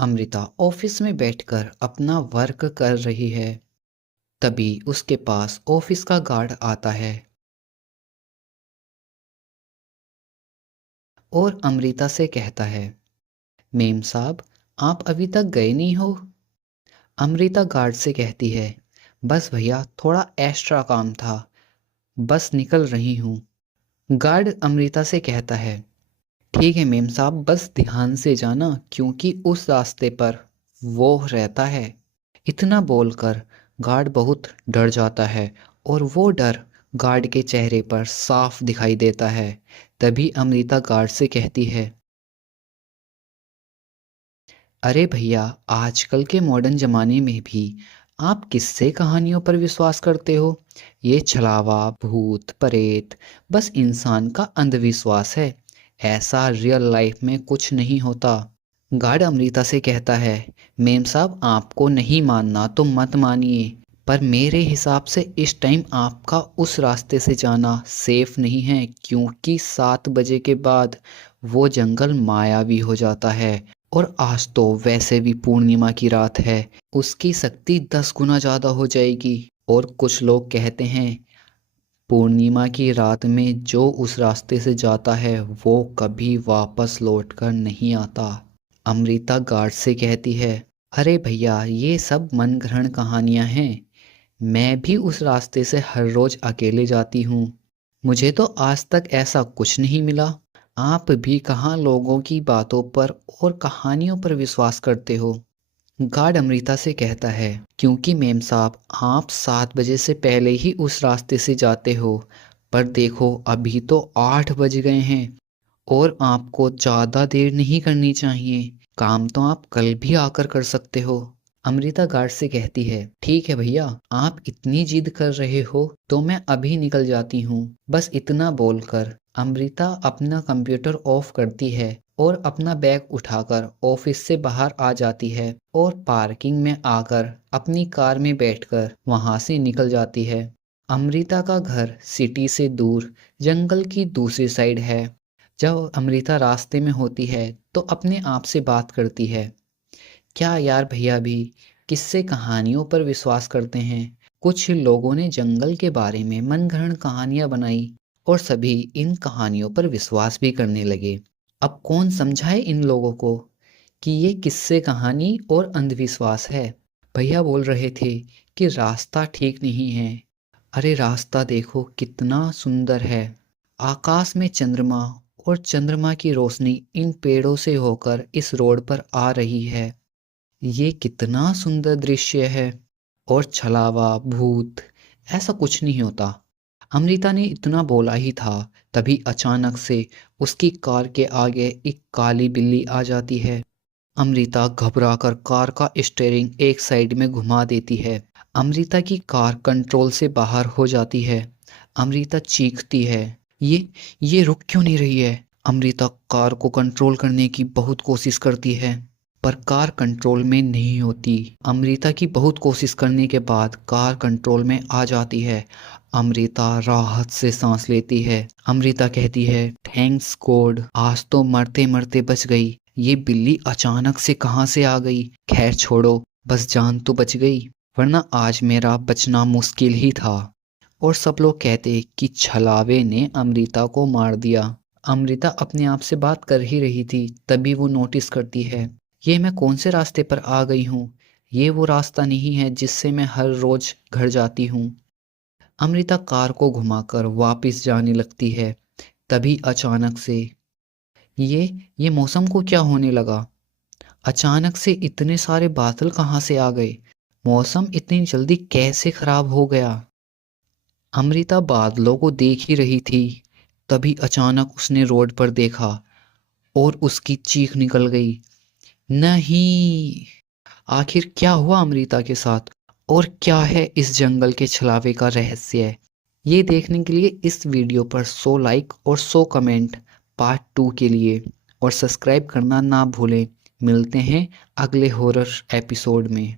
Amrita office में बैठकर अपना वर्क कर रही है। तभी उसके पास ऑफिस का गार्ड आता है और अमृता से कहता है, मेम साहब, आप अभी तक गए नहीं हो। अमृता गार्ड से कहती है, बस भैया, थोड़ा एक्स्ट्रा काम था, बस निकल रही हूँ। गार्ड अमृता से कहता है, ठीक है मेम साहब, बस ध्यान से जाना क्योंकि उस रास्ते पर वो रहता है। इतना बोलकर गार्ड बहुत डर जाता है और वो डर गार्ड के चेहरे पर साफ दिखाई देता है। तभी अमृता गार्ड से कहती है, अरे भैया, आजकल के मॉडर्न ज़माने में भी आप किससे कहानियों पर विश्वास करते हो? ये छलावा, भूत प्रेत बस इंसान का अंधविश्वास है। ऐसा रियल लाइफ में कुछ नहीं होता। गार्ड अमृता से कहता है, मेम साहब, आपको नहीं मानना तो मत मानिए, पर मेरे हिसाब से इस टाइम आपका उस रास्ते से जाना सेफ नहीं है क्योंकि 7 बजे के बाद वो जंगल मायावी हो जाता है। और आज तो वैसे भी पूर्णिमा की रात है, उसकी शक्ति 10 गुना ज़्यादा हो जाएगी। और कुछ लोग कहते हैं पूर्णिमा की रात में जो उस रास्ते से जाता है वो कभी वापस लौटकर नहीं आता। अमृता गार्ड से कहती है, अरे भैया, ये सब मन गढ़ंत कहानियां हैं। मैं भी उस रास्ते से हर रोज अकेले जाती हूँ। मुझे तो आज तक ऐसा कुछ नहीं मिला। आप भी कहाँ लोगों की बातों पर और कहानियों पर विश्वास करते हो? गार्ड अमृता से कहता है, क्योंकि मेम साहब, आप 7 बजे से पहले ही उस रास्ते से जाते हो। पर देखो, अभी तो 8 बज गए हैं और आपको ज़्यादा देर नहीं करनी चाहिए। काम तो आप कल भी आकर कर सकते हो। अमृता गार्ड से कहती है, ठीक है भैया, आप इतनी जिद कर रहे हो तो मैं अभी निकल जाती हूँ। बस इतना बोलकर अमृता अपना कंप्यूटर ऑफ करती है और अपना बैग उठाकर ऑफिस से बाहर आ जाती है और पार्किंग में आकर अपनी कार में बैठकर वहां से निकल जाती है। अमृता का घर सिटी से दूर जंगल की दूसरी साइड है। जब अमृता रास्ते में होती है तो अपने आप से बात करती है, क्या यार भैया भी किससे कहानियों पर विश्वास करते हैं? कुछ लोगों ने जंगल के बारे में मनगढ़ंत कहानियां बनाई और सभी इन कहानियों पर विश्वास भी करने लगे। अब कौन समझाए इन लोगों को कि ये किस्से कहानी और अंधविश्वास है? भैया बोल रहे थे कि रास्ता ठीक नहीं है। अरे रास्ता देखो कितना सुंदर है। आकाश में चंद्रमा और चंद्रमा की रोशनी इन पेड़ों से होकर इस रोड पर आ रही है। ये कितना सुंदर दृश्य है। और छलावा, भूत ऐसा कुछ नहीं होता। अमृता ने इतना बोला ही था, तभी अचानक से उसकी कार के आगे एक काली बिल्ली आ जाती है। अमृता घबराकर कार का स्टीयरिंग एक साइड में घुमा देती है। अमृता की कार कंट्रोल से बाहर हो जाती है। अमृता चीखती है, ये रुक क्यों नहीं रही है? अमृता कार को कंट्रोल करने की बहुत कोशिश करती है पर कार कंट्रोल में नहीं होती। अमृता की बहुत कोशिश करने के बाद कार कंट्रोल में आ जाती है। अमृता राहत से सांस लेती है। अमृता कहती है, थैंक्स गॉड, आज तो मरते मरते बच गई। ये बिल्ली अचानक से कहाँ से आ गई? खैर छोड़ो, बस जान तो बच गई, वरना आज मेरा बचना मुश्किल ही था। और सब लोग कहते कि छलावे ने अमृता को मार दिया। अमृता अपने आप से बात कर ही रही थी, तभी वो नोटिस करती है, ये मैं कौन से रास्ते पर आ गई हूँ? ये वो रास्ता नहीं है जिससे मैं हर रोज घर जाती हूँ। अमृता कार को घुमाकर वापस जाने लगती है। तभी अचानक से ये ये मौसम को क्या होने लगा? अचानक से इतने सारे बादल कहाँ से आ गए? मौसम इतनी जल्दी कैसे खराब हो गया? अमृता बादलों को देख ही रही थी, तभी अचानक उसने रोड पर देखा और उसकी चीख निकल गई, नहीं! आखिर क्या हुआ अमृता के साथ और क्या है इस जंगल के छलावे का रहस्य? ये देखने के लिए इस वीडियो पर 100 लाइक और 100 कमेंट पार्ट 2 के लिए, और सब्सक्राइब करना ना भूलें। मिलते हैं अगले हॉरर एपिसोड में।